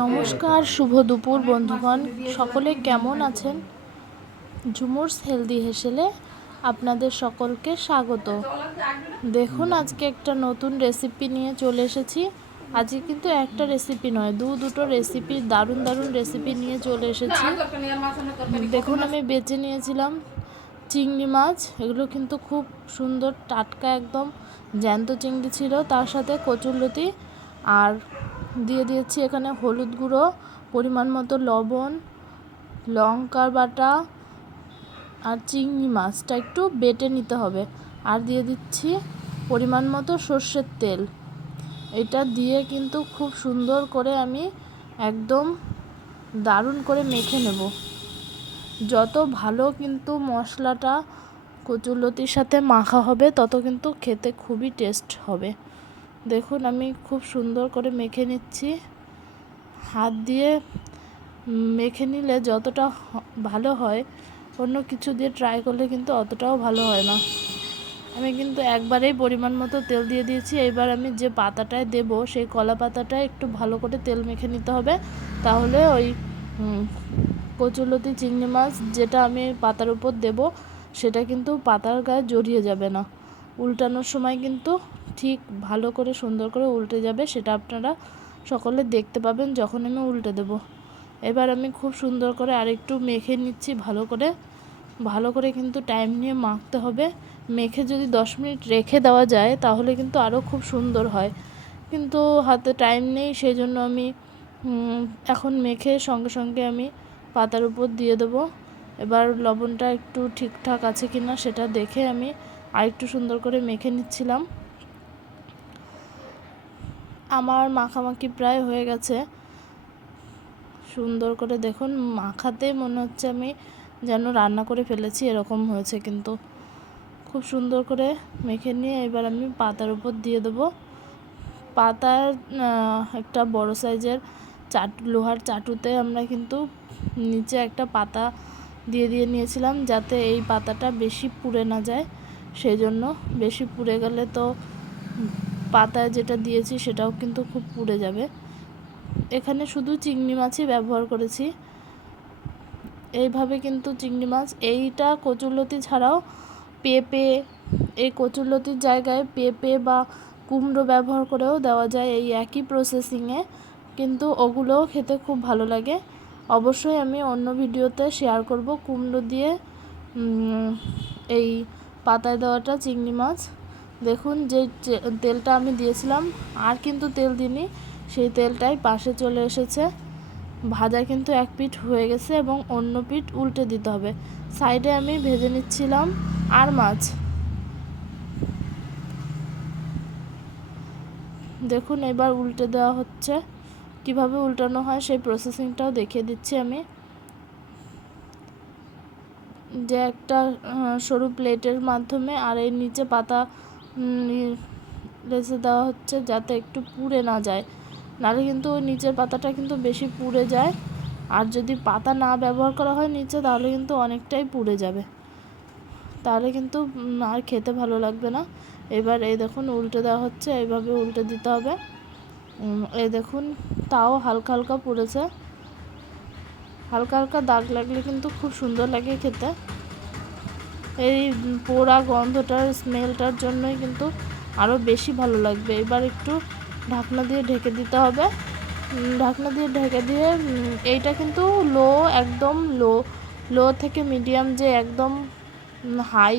নমস্কার, শুভ দুপুর বন্ধুগণ। সকলে কেমন আছেন? ঝুমুরস হেলদি হেসেলে আপনাদের সকলকে স্বাগত। দেখুন, আজকে একটা নতুন রেসিপি নিয়ে চলে এসেছি। আজকে কিন্তু একটা রেসিপি নয়, দুটো রেসিপি, দারুণ দারুণ রেসিপি নিয়ে চলে এসেছি। দেখুন, আমি বেছে নিয়েছিলাম চিংড়ি মাছ। এগুলো কিন্তু খুব সুন্দর টাটকা, একদম জ্যান্ত চিংড়ি ছিল। তার সাথে কচুরলতি আর দিয়ে দিয়েছি এখানে হলুদ গুঁড়ো, পরিমাণ মতো লবণ, লঙ্কার বাটা, আর চিংড়ি মাছটা একটু বেটে নিতে হবে। আর দিয়ে দিচ্ছি পরিমাণ মতো সর্ষের তেল। এটা দিয়ে কিন্তু খুব সুন্দর করে আমি একদম দারুণ করে মেখে নেব। যত ভালো কিন্তু মশলাটা কচুরলতির সাথে মাখা হবে, তত কিন্তু খেতে খুবই টেস্ট হবে। দেখুন, আমি খুব সুন্দর করে মেখে নিচ্ছি। হাত দিয়ে মেখে নিলে যতটা ভালো হয়, অন্য কিছু দিয়ে ট্রাই করলে কিন্তু অতটাও ভালো হয় না। আমি কিন্তু একবারেই পরিমাণ মতো তেল দিয়ে দিয়েছি। এবার আমি যে পাতাটায় দেব, সেই কলা পাতাটায় একটু ভালো করে তেল মেখে নিতে হবে। তাহলে ওই কচুরলতি চিংড়ি মাছ যেটা আমি পাতার উপর দেব, সেটা কিন্তু পাতার গায়ে জড়িয়ে যাবে না। উল্টানোর সময় কিন্তু ঠিক ভালো করে সুন্দর করে উল্টে যাবে। সেটা আপনারা সকলে দেখতে পাবেন যখন আমি উল্টে দেব। এবার আমি খুব সুন্দর করে আরেকটু মেখে নিচ্ছি। ভালো করে কিন্তু টাইম নিয়ে মাখতে হবে। মেখে যদি 10 মিনিট রেখে দেওয়া যায়, তাহলে কিন্তু আরও খুব সুন্দর হয়। কিন্তু হাতে টাইম নেই, সেই জন্য আমি এখন মেখে সঙ্গে সঙ্গে আমি পাতার উপর দিয়ে দেবো। এবার লবণটা একটু ঠিকঠাক আছে কি না সেটা দেখে আমি আরেকটু সুন্দর করে মেখে নিচ্ছিলাম। আমার মাখামাখি প্রায় হয়ে গেছে। সুন্দর করে দেখুন, মাখাতে মনে হচ্ছে আমি যেন রান্না করে ফেলেছি, এরকম হয়েছে। কিন্তু খুব সুন্দর করে মেখে নিয়ে এবার আমি পাতার উপর দিয়ে দেবো। পাতার একটা বড় সাইজের লোহার চাটুতে আমরা কিন্তু নিচে একটা পাতা দিয়ে নিয়েছিলাম, যাতে এই পাতাটা বেশি পুড়ে না যায়। সেই জন্য বেশি পুড়ে গেলে তো পাতায় যেটা দিয়েছি সেটাও কিন্তু খুব পুড়ে যাবে। এখানে শুধু চিংড়ি মাছই ব্যবহার করেছি। এইভাবে কিন্তু চিংড়ি মাছ, এইটা কচুরলতি ছাড়াও পেঁপে, এই কচুরলতির জায়গায় পেঁপে বা কুমড়ো ব্যবহার করেও দেওয়া যায় এই একই প্রসেসিংয়ে, কিন্তু ওগুলোও খেতে খুব ভালো লাগে। অবশ্যই আমি অন্য ভিডিওতে শেয়ার করব কুমড়ো দিয়ে এই পাতায় দেওয়াটা চিংড়ি মাছ। দেখুন, যে তেলটা আমি দিয়েছিলাম আর কিন্তু তেল দিইনি, সেই তেলটাই পাশে চলে এসেছে। ভাজা কিন্তু এক পিঠ হয়ে গেছে এবং অন্য পিঠ উল্টে দিতে হবে। সাইডে আমি ভেজে নিচ্ছিলাম আর মাছ। দেখুন, এবার উল্টে দেওয়া হচ্ছে। কিভাবে উল্টানো হয় সেই প্রসেসিংটাও দেখিয়ে দিচ্ছি আমি। যে একটা সরু প্লেটের মাধ্যমে আর এর নিচে পাতা লেচে দেওয়া হচ্ছে, যাতে একটু পুড়ে না যায়। নাহলে কিন্তু ওই নিচের পাতাটা কিন্তু বেশি পুড়ে যায়। আর যদি পাতা না ব্যবহার করা হয় নিচে, তাহলে কিন্তু অনেকটাই পুড়ে যাবে। তাহলে কিন্তু আর খেতে ভালো লাগবে না। এবার এই দেখুন, উল্টে দেওয়া হচ্ছে। এইভাবে উল্টে দিতে হবে। এই দেখুন, তাও হালকা হালকা পুড়েছে। হালকা হালকা দাগ লাগলে কিন্তু খুব সুন্দর লাগে খেতে। এই পোড়া গন্ধটার, স্মেলটার জন্যই কিন্তু আরও বেশি ভালো লাগবে। এবার একটু ঢাকনা দিয়ে ঢেকে দিতে হবে। ঢাকনা দিয়ে ঢেকে দিয়ে এইটা কিন্তু একদম লো থেকে মিডিয়াম, যে একদম হাই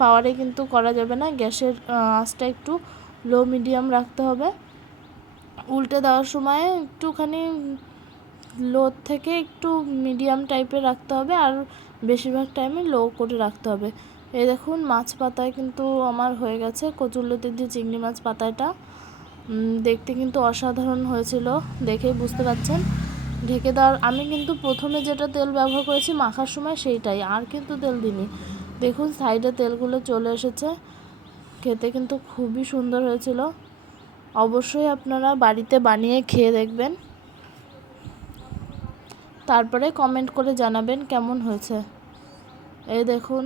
পাওয়ারে কিন্তু করা যাবে না। গ্যাসের আঁচটা একটু লো মিডিয়াম রাখতে হবে। উল্টে দেওয়ার সময় একটুখানি লো থেকে একটু মিডিয়াম টাইপের রাখতে হবে, আর বেশিরভাগ টাইমে লো করে রাখতে হবে। এই দেখুন, মাছ পাতায় কিন্তু আমার হয়ে গেছে কচুরলতি দিয়ে চিংড়ি মাছ পাতাটা। দেখতে কিন্তু অসাধারণ হয়েছিল, দেখেই বুঝতে পারছেন। ঢেকে দেওয়ার আমি কিন্তু প্রথমে যেটা তেল ব্যবহার করেছি মাখার সময়, সেইটাই, আর কিন্তু তেল দিইনি। দেখুন, সাইডে তেলগুলো চলে এসেছে। খেতে কিন্তু খুবই সুন্দর হয়েছিল। অবশ্যই আপনারা বাড়িতে বানিয়ে খেয়ে দেখবেন, তারপরে কমেন্ট করে জানাবেন কেমন হয়েছে। এই দেখুন,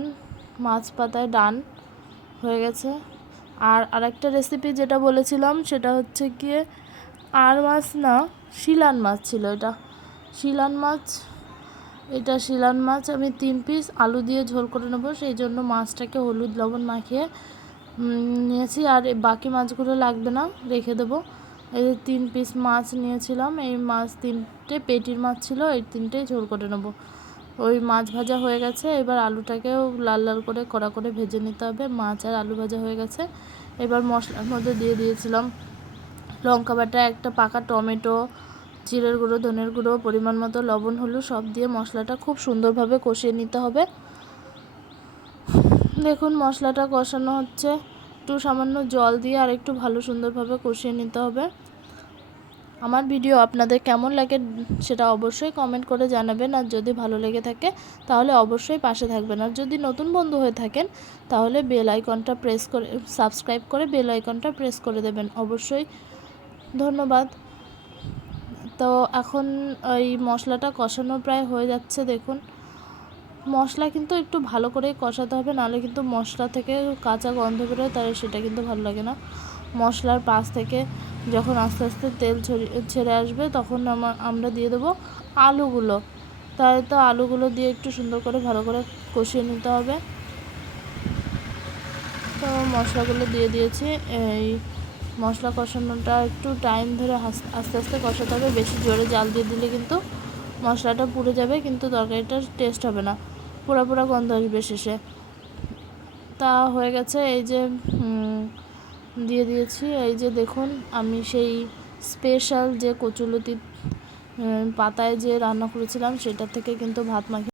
মাছ পাতায় ডান হয়ে গেছে। আর আরেকটা রেসিপি যেটা বলেছিলাম, সেটা হচ্ছে গিয়ে আর মাছ না, শিলান মাছ ছিল এটা। শিলান মাছ, এটা শিলান মাছ। আমি 3 পিস আলু দিয়ে ঝোল করে নেবো, সেই জন্য মাছটাকে হলুদ লবণ মাখিয়ে নিয়েছি। আর বাকি মাছগুলো লাগবে না, রেখে দেবো। এই যে 3 পিস মাছ নিয়েছিলাম, এই মাছ 3টে পেটির মাছ ছিল, এই 3টেই ঝোল করে নেবো। ওই মাছ ভাজা হয়ে গেছে, এবার আলুটাকেও লাল লাল করে কড়া করে ভেজে নিতে হবে। মাছ আর আলু ভাজা হয়ে গেছে। এবার মশলার মধ্যে দিয়ে দিয়েছিলাম লঙ্কা বাটা, একটা পাকা টমেটো, জিরের গুঁড়ো, ধনের গুঁড়ো, পরিমাণ মতো লবণ, হলুদ সব দিয়ে মশলাটা খুব সুন্দরভাবে কষিয়ে নিতে হবে। দেখুন মশলাটা কষানো হচ্ছে, একটু সামান্য জল দিয়ে আর একটু ভালো সুন্দরভাবে কষিয়ে নিতে হবে। আমার ভিডিও আপনাদের কেমন লাগে সেটা অবশ্যই কমেন্ট করে জানাবেন। আর যদি ভালো লেগে থাকে তাহলে অবশ্যই পাশে থাকবেন। আর যদি নতুন বন্ধু হয়ে থাকেন তাহলে বেল আইকনটা প্রেস করে সাবস্ক্রাইব করে বেল আইকনটা প্রেস করে দেবেন অবশ্যই। ধন্যবাদ। তো এখন ওই মশলাটা কষানো প্রায় হয়ে যাচ্ছে। দেখুন মশলা কিন্তু একটু ভালো করেই কষাতে হবে, নাহলে কিন্তু মশলা থেকে কাঁচা গন্ধ বেরোয়, তাহলে সেটা কিন্তু ভালো লাগে না। মশলার পাশ থেকে যখন আস্তে আস্তে তেল ছেড়ে আসবে তখন আমরা দিয়ে দেবো আলুগুলো। তাই তো আলুগুলো দিয়ে একটু সুন্দর করে ভালো করে কষিয়ে নিতে হবে। তো মশলাগুলো দিয়ে দিয়েছি। এই মশলা কষানোটা একটু টাইম ধরে আস্তে আস্তে কষাতে হবে। বেশি জোরে জাল দিয়ে দিলে কিন্তু মশলাটা পুড়ে যাবে, কিন্তু তরকারিটার টেস্ট হবে না, পোড়া পোড়া গন্ধ আসবে শেষে। তা হয়ে গেছে, এই যে দিয়ে দিয়েছি। এই যে দেখুন আমি সেই স্পেশাল যে কচুলতি পাতায় যে রান্না করেছিলাম সেটা থেকে কিন্তু ভাত মাখিয়ে